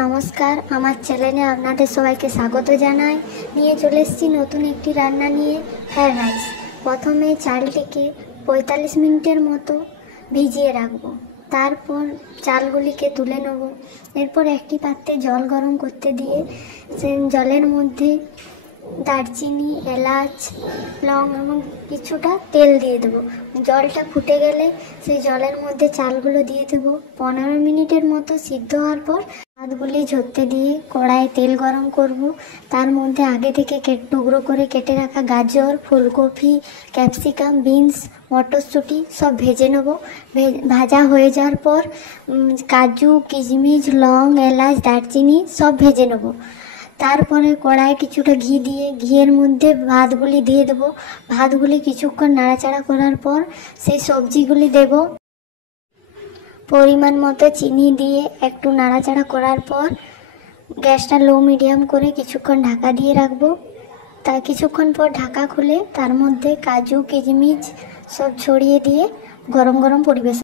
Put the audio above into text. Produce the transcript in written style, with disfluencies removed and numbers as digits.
নমস্কার, আমার চ্যানেলে আপনাদের সবাইকে স্বাগত জানাই। নিয়ে চলে এসেছি নতুন একটি রান্না নিয়ে, ফ্রাইড রাইস। প্রথমে চালটিকে 45 মিনিটের মতো ভিজিয়ে রাখবো। তারপর চালগুলিকে তুলে নেব। এরপর একটি পাত্রে জল গরম করতে দিয়ে সেই জলের মধ্যে দারচিনি, এলাচ, লং এবং কিছুটা তেল দিয়ে দেবো। জলটা ফুটে গেলে সেই জলের মধ্যে চালগুলো দিয়ে দেবো। 15 মিনিটের মতো সিদ্ধ হওয়ার পর ভাতগুলি ঝরতে দিয়ে কড়াইয়ে তেল গরম করব। তার মধ্যে আগে থেকে টুকরো করে কেটে রাখা গাজর, ফুলকপি, ক্যাপসিকাম, বিনস, মটরশুঁটি সব ভেজে নেব। ভাজা হয়ে যাওয়ার পর কাজু, কিশমিশ, লং, এলাচ, দারচিনি সব ভেজে নেব। তারপরে কড়াইয়ে কিছুটা ঘি দিয়ে ঘিয়ের মধ্যে ভাতগুলি দিয়ে দেবো। ভাতগুলি কিছুক্ষণ নাড়াচাড়া করার পর সেই সবজিগুলি দেব। পরিমাণ মতো চিনি দিয়ে একটু নাড়াচাড়া করার পর গ্যাসটা লো মিডিয়াম করে কিছুক্ষণ ঢাকা দিয়ে রাখবো। তা কিছুক্ষণ পর ঢাকা খুলে তার মধ্যে কাজু, কিশমিশ সব ছড়িয়ে দিয়ে গরম গরম পরিবেশন।